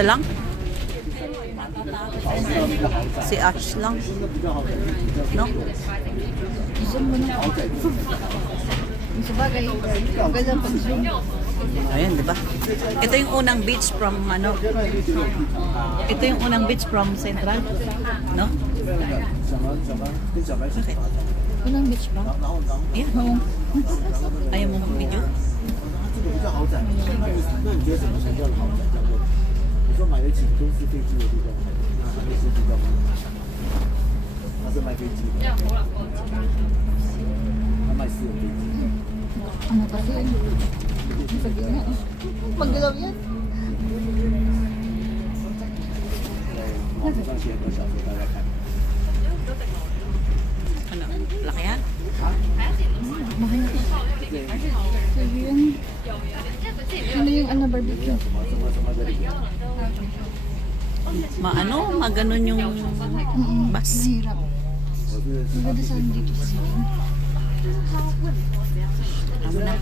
Isa lang? Si Ash lang. No? Zoom mo na. Sa bagay, maganda pag-zoom. Ayan, di ba? Ito yung unang beach from ano? Ito yung unang beach from Central, no? Bakit? Unang beach ba? Ayan. Oo. Ayaw mo mag-video? 你说买得起中式飞机的地方，那还是比较，他是卖飞机的，他卖私人飞机。 Ano kasi yun? Sabi nga. Maggalaw yan. 网上写很多小说，大家看。 Ano? Laki yan? Mahal. Sabi yun. Ano yung ano barbecue? 什么这里？ Maano? Maganon yung bus. Mahirap. 我是 Maganda saan dito sa akin. Tama na.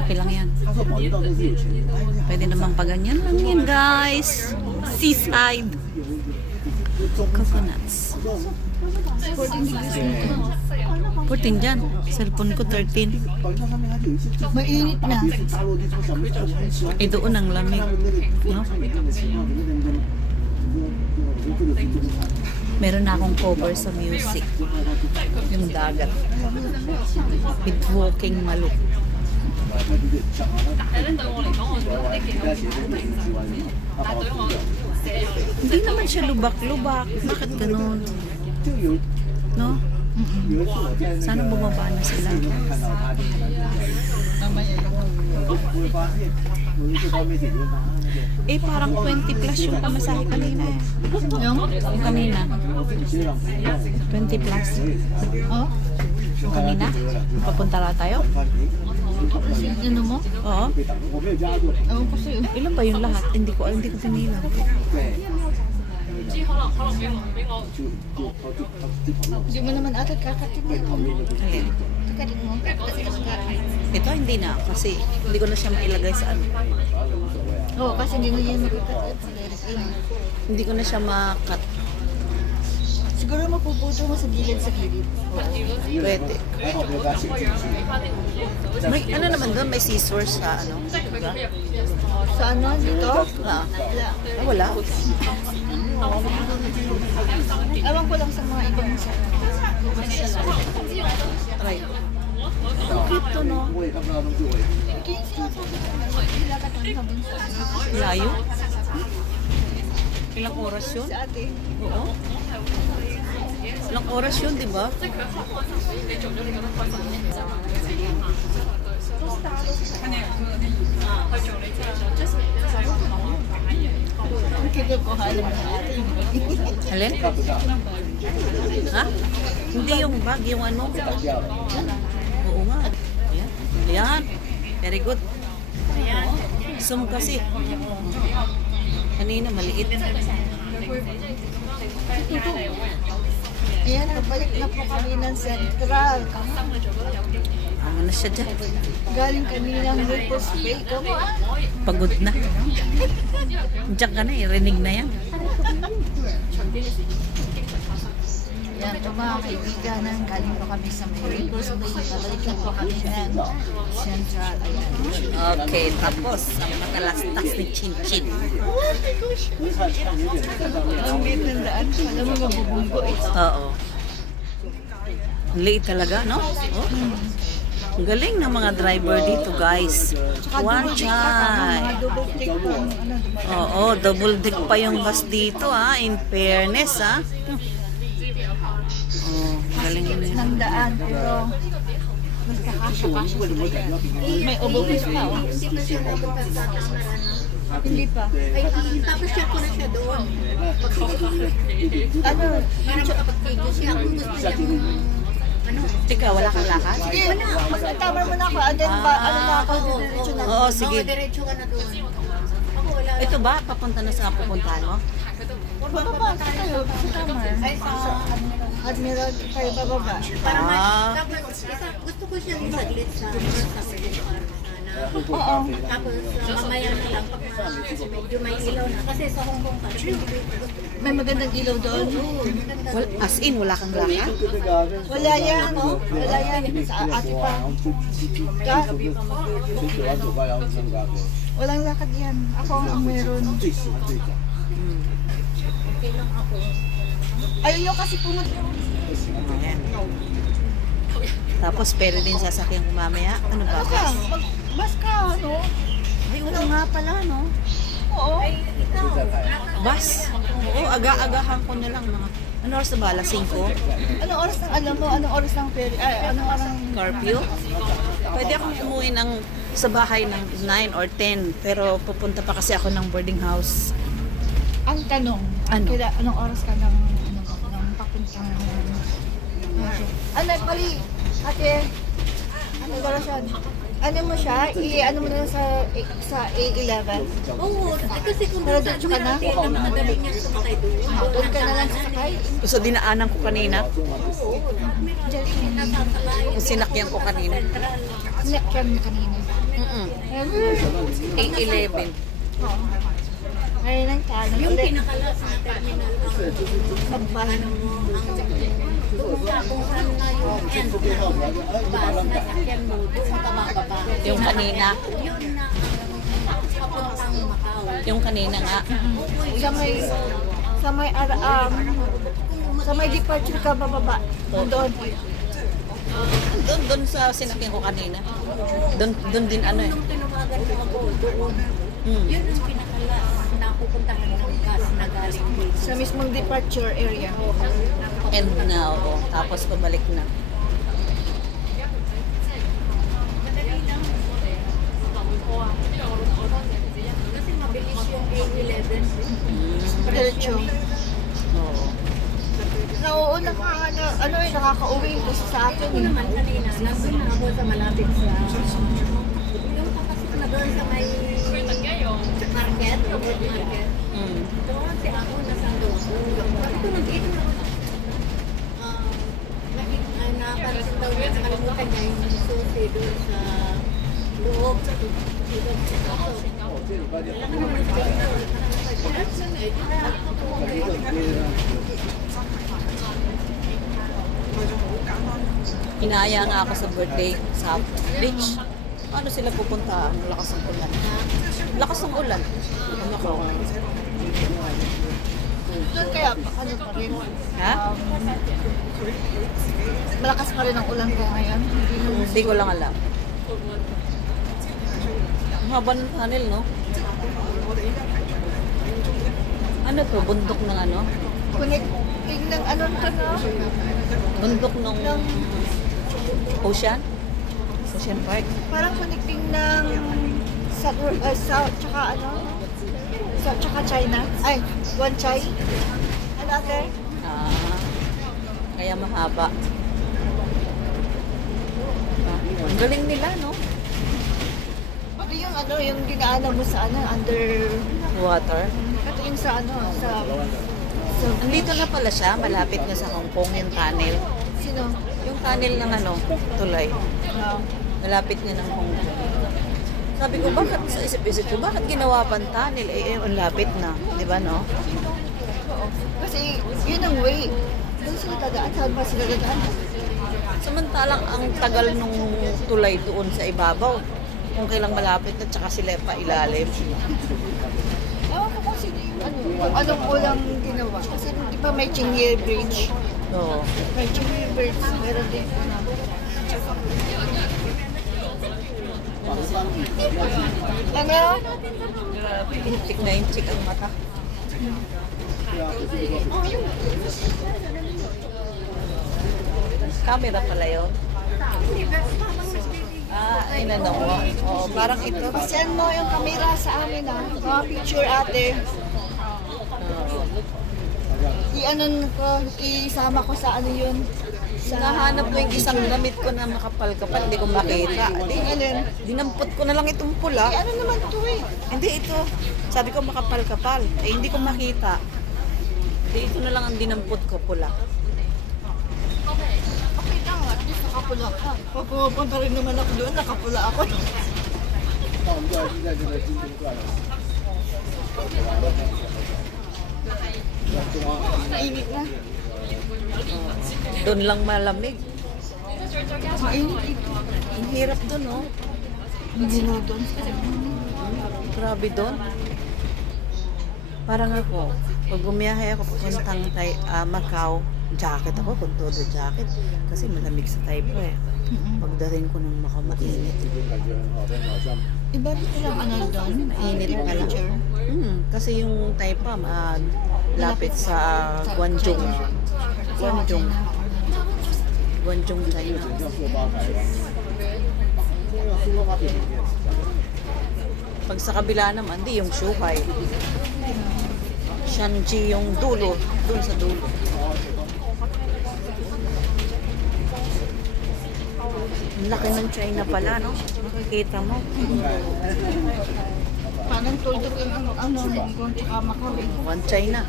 Okay lang yan. 他说保育道都是有钱人， Pwede naman pa ganyan lang yan, guys. Seaside. Coconuts. 14 degrees dito. 14 dyan. Cellphone ko 13. 保育道上面它就有一些 Mainit na. 大落地窗，小朋友很喜欢。 Eh, doon ang lamig. No? Meron na akong cover sa music. Yung dagat. With walking maluk. Hindi naman siya lubak-lubak. Bakit ganun? No? Sana bumaba na sila. Eh, parang 20 plus yung pamasahe kanina. Yung kanina. 20 plus. Oh? Yung kanina. Papunta na tayo? Ano mo? Oo. Ewan ko sa'yo. Ilan ba yung lahat? Hindi ko pinilang. Hindi mo naman ata kakatin yan. Alin? Kakatin mo? Ito hindi na. Kasi hindi ko na siya mailagay sa ano. Oo, kasi hindi na yan makakatin. Hindi ko na siya makat. Siguro mapuputo mo sa gilid sa gilid. Pwede. May ano naman doon? May scissors sa ano? Diba? Sa ano? Dito? Ah, Wala. wala. Ewan ko lang sa mga ibang sa... Try. Ang cute to, no? Kaya sinasabi ko, ilakat ang sabon sa Layo. Ilang oras yun? sa ate. Oo. Ilang oras yun, di ba? Ang kigil ko halang na ate. Alin? Ha? Hindi yung bag, yung ano. Oo nga. Ayan. Ayan. Very good. Zoom kasi. Kanina maliit. Ayan, nabalik na po kami ng Central. Ano na siya dyan? Galing kami ng Rupert Bay. Kamo ah. Pagod na. Diyan ka na eh. Rinig na yan. Yan, ito mga kaibigan, galing po kami sa may Rupert Bay. Nabalik na po kami ng Central. Ayan. Okay, tapos ang matalastas ni Chin Chin. Ang liit ng daan. Alam mo, mabubunggo eh. Oo. Ang liit talaga, no? Oh. Ang galing ng mga driver dito, guys. One Mga time. double take po. Ano, Oo, double deck pa yung bus dito, ha? In fairness, ha? Oh, galing yun. ng daan, pero magkakasya-kasya sila yan. May overpass pa, oh. Hindi pa siya napunta sa Kasmaran. Hindi pa. Ay, tapos siya ko na siya doon. Ano? Para makapag-video siya. Kung gusto niya ano? Teka, wala kang lakad? Sige, mag-tamer mo na ako. And then, ano na ako, diretso na. Oo, sige. Oo, diretso ka na doon. Ako wala. Ito ba? Papunta na sa pupuntahan mo? Bababa tayo sa tamer. Ay, sa Admiral, tayo bababa. para Ah. tapos, gusto ko siyang saglit sa pwede Oo. Tapos mamaya na lang pag medyo may ilaw na. Kasi sa Hong Kong kasi May magandang ilaw doon. As in, wala kang lakad? Wala yan, no? Wala yan. Sa ate pa. Ka? Walang lakad yan. Ako ang meron. okay lang ako. Ayun yung kasi pumunta. Ayan. Tapos pwede din sasakyan ko mamaya. Ano ba? Ano ka? Magbas ka, no? Ay, wala nga pala, no? Oo. Bus. Oo, aga-agahan ko na lang mga... Ano oras na ba? Alas 5? Anong oras ng alam mo? Anong oras ng ferry? Ay, anong oras ng... Curfew? Pwede akong umuwi sa bahay ng 9 or 10. Pero pupunta pa kasi ako ng boarding house. Ang tanong, Ano? anong oras ka ng papuntang... Ano, pali, ate, ano garasyon? Ano mo siya? Ano mo na sa A11? Oo, kasi kung Pero saan diretso ka na? natin na madali nga sumakay doon. Doon ka na lang sasakay? So, dinaanan ko kanina. Diyan, Yung sinakyan ko kanina. sinakyan mo kanina. A11. Oo. Ngayon ang kanan. Yung Ulit, pinakalas na terminal ang pagbahan mo. doon ka kung saan na yung end ng bus na sakyan mo, doon ka bababa. Yung kanina. Yun na papuntang Macau. Yung kanina nga. Sa may departure ka bababa. Doon. Doon sa sinakyan ko kanina. Doon din ano eh. Nung tinawagan ko ako doon, Hmm. yun ang pinakalas na pupuntahan ng bus na galing dito. Sa mismong departure area. And na, oo. Tapos pabalik na. Kasi mabilis yung A11. Diretso. Oo. Nauuna ka ano nakakauwi kasi sa akin. Ako naman kanina, nandun na ako sa malapit sa... Yung papasok na doon sa may market, robot market. Mm. Doon si ako nasa loob. Sabi ko, nandito na ako. Napansin daw niya, nakalimutan niya yung susi doon sa loob. Kailangan naman sa Inaaya nga ako sa birthday sa beach. Ano sila pupunta? Ang lakas ng ulan. Lakas ng ulan. Ano ko? Doon kaya ano pa rin. Ha? Malakas pa rin ang ulan ko ngayon. Hindi ko lang alam. Ang haba ng tunnel, no? Ano to? Bundok ng ano? Connecting ng ano to no? Bundok ng ocean? Ocean Park? Parang connecting ng sa tsaka ano? Sa tsaka China. Ay, Guanchay. Ano ate? Ah, kaya mahaba. Ang galing nila, no? Ano yung yung dinaanan mo sa ano, under... Water. Ito yung sa ano, sa Andito na pala siya, malapit na sa Hong Kong, yung tunnel. sino? Yung tunnel ng ano, tulay. No. Malapit na ng Hong Kong. Sabi ko, bakit sa isip-isip ko, bakit ginawa pang tunnel? Ang lapit na, di ba, no? Oo. Kasi yun ang way. Doon sila dadaan. Saan ba sila dadaan? Samantalang ang tagal nung tulay doon sa ibabaw. Kung kailang malapit na, tsaka sila pa ilalim. Ewan ko kung sino yung ano, kung anong ulang ginawa. Kasi di ba may Chingye Bridge? Oo. May Chingye Bridge. Meron din po na. Ano? Intik na intik ang mata. Camera pala yun. Ah, inano mo. Oo, parang ito. Send mo yung camera sa amin ha. Mga picture ate. Isama ko sa ano yun. Sa Nahanap ko yung isang damit ko na makapal-kapal, hindi ko makita. alin. Dinampot ko na lang itong pula. Ano naman to eh. Hindi ito. Sabi ko makapal-kapal. Hindi ko makita. Hindi, ito na lang ang dinampot ko pula. Okay lang at least nakapula ka. Pag pupunta rin naman ako doon, nakapula ako. 那我们就要立在这个金钟段了。 Mainit na. Doon lang malamig. Mainit ito. Ang hirap doon, oh. Hindi na doon. Grabe doon. Parang ako, pag bumiyahe ako papuntang Macau, jacket ako, kung todo jacket. Kasi malamig sa Taipo eh. Pagdating ko ng Macau, mainit. 这边感觉很好，但好像 Iba rin lang ano doon. Mainit pala. Temperature. Kasi yung Taipa, lapit sa Guangzhou. Guangzhou. Guangzhou, China. 叫坐八台吧。这个苏州花饼里面。 Pag sa kabila naman, di yung Shuhai. Shanji yung dulo. Doon sa dulo. Ang laki ng China pala, no? Makikita mo. Parang tuldok yung ano, Hong Kong tsaka Macau eh. One China.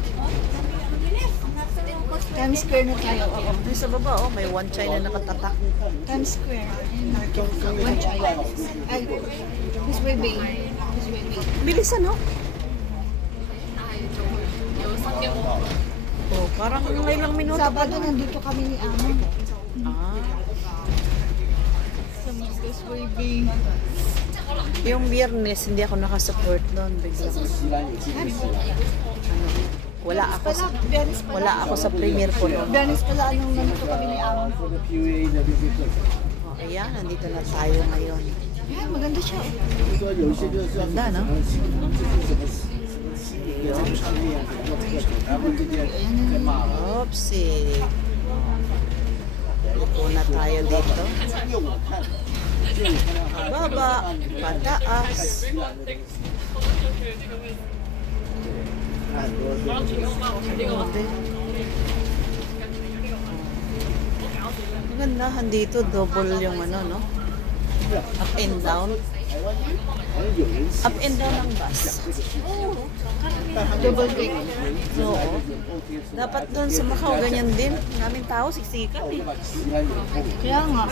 Times Square na tayo. Doon sa baba, oh, may one China nakatatak. Times Square. One China. Ay, this way bay. This way bay. Bilisan, no? Oh, parang ilang minuto pa Sabado lang. nandito kami ni Amo. Ah, Sa this way bay. yung Biyernes, hindi ako nakasupport doon. Biglang, 西兰有机会西兰。 wala ako sa, Bianis pala. wala ako sa premiere ko noon. Bianis pala anong nandito kami ni Amo. 说的 PUA 的这些课程， Oh, ayan, nandito na tayo ngayon. Yan, maganda siya. 就说有一些就是要那呢就是什么西这个商业怎么做这个，然后这些被骂了。 Oopsie. Upo na tayo dito. 因为我看，就我看到他 Baba, pataas. 西兰的东西，很多是 Grabe. Magandahan dito, double yung ano, no? Up and down. 台湾好像有人写 Up and down ang bus. Double deck. Oo. Dapat doon sa Macau, ganyan din. Daming tao, siksikan eh. 西兰有空， Kaya nga.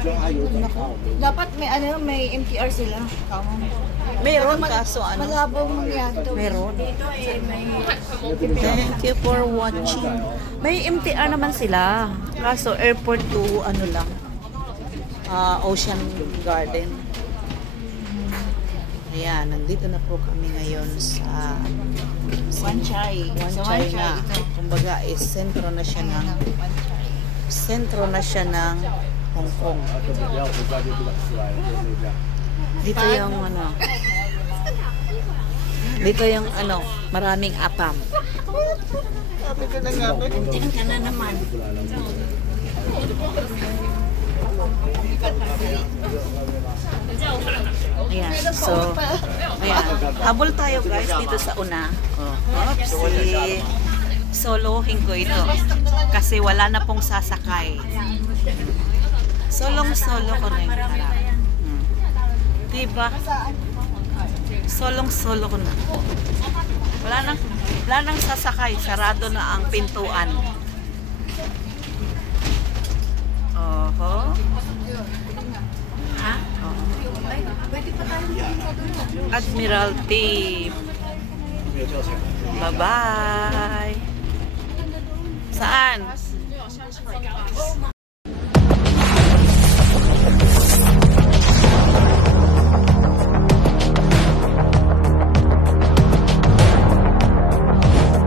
就他有种好。 Dapat may ano, may MTR sila. Tama. Meron kaso ano? Malabong mangyari daw. Meron. Thank you for watching. May MTR naman sila. Kaso airport to ano lang. Ocean Garden. Ayan, nandito na po kami ngayon sa One Chai. One Sa China. Ito. Kumbaga, sentro na siya ng Hong Kong. 根本不要回家就不敢出来了，就是这样。 Dito yung ano. Dito yung ano, maraming apam. Sabi ko na nga ba? Nandiyan ka na naman. Ayan, so, ayan. Habol tayo guys dito sa una. Oopsie. Solohin ko ito. Kasi wala na pong sasakay. Solong-solo ko na yung harap. Diba? Solong-solo ko na. Wala nang sasakay. Sarado na ang pintuan. Oho. Ha? Oo. Admiralty. Bye-bye. Saan?